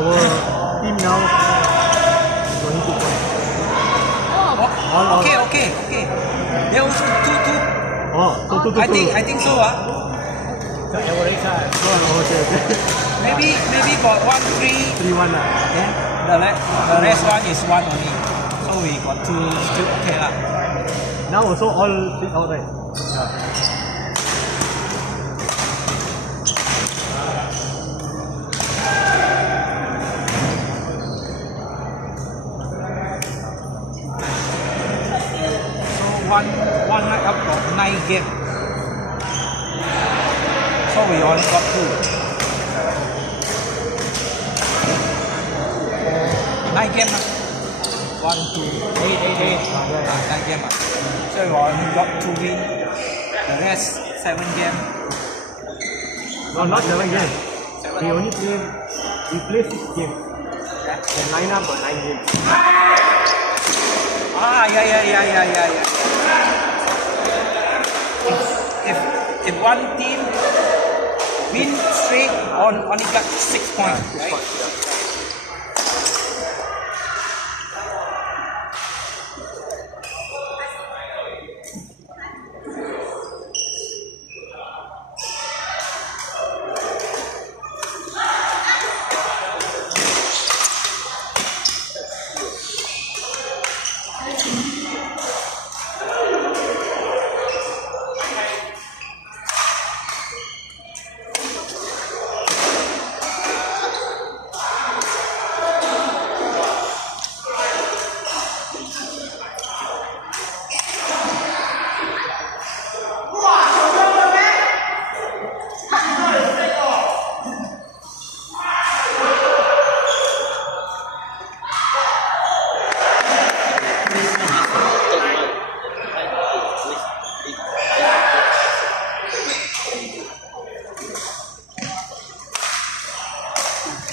our team now going to point. Okay. They also two. Oh, two. I think so. The average okay. Maybe got 1-3. 3-1 Then the rest one is one only. So we got two still okay lah. Now also all split out right? Yeah. So one night up got 9 games. So we only got 2. 9 games. 1, 2, 8. 9 games. So we only got 2 wins. The rest 7 games. No, not 7 games. We play 6 games. The lineup got 9 games. Yeah. If one team win straight only got 6 points, right?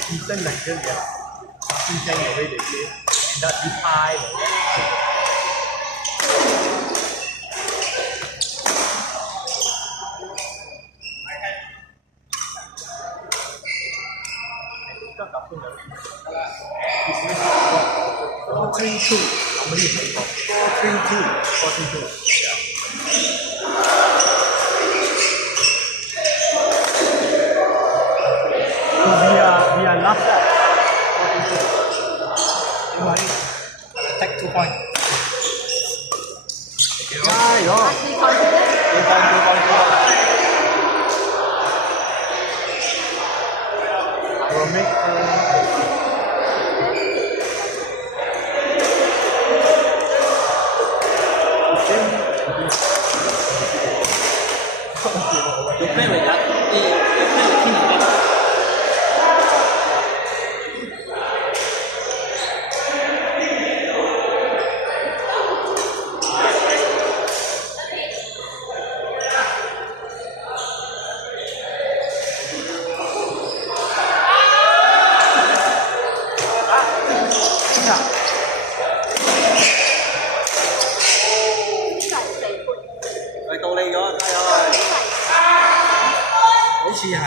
Decent like this, yeah. Fucking tank the way they play. And that be high. Four, 3-2. Normally 4-3-2. We are last lap. Take 2 points. Yeah. 2 points. I will make You play with that. You play with team. Rồi到你咗，加油！好似係。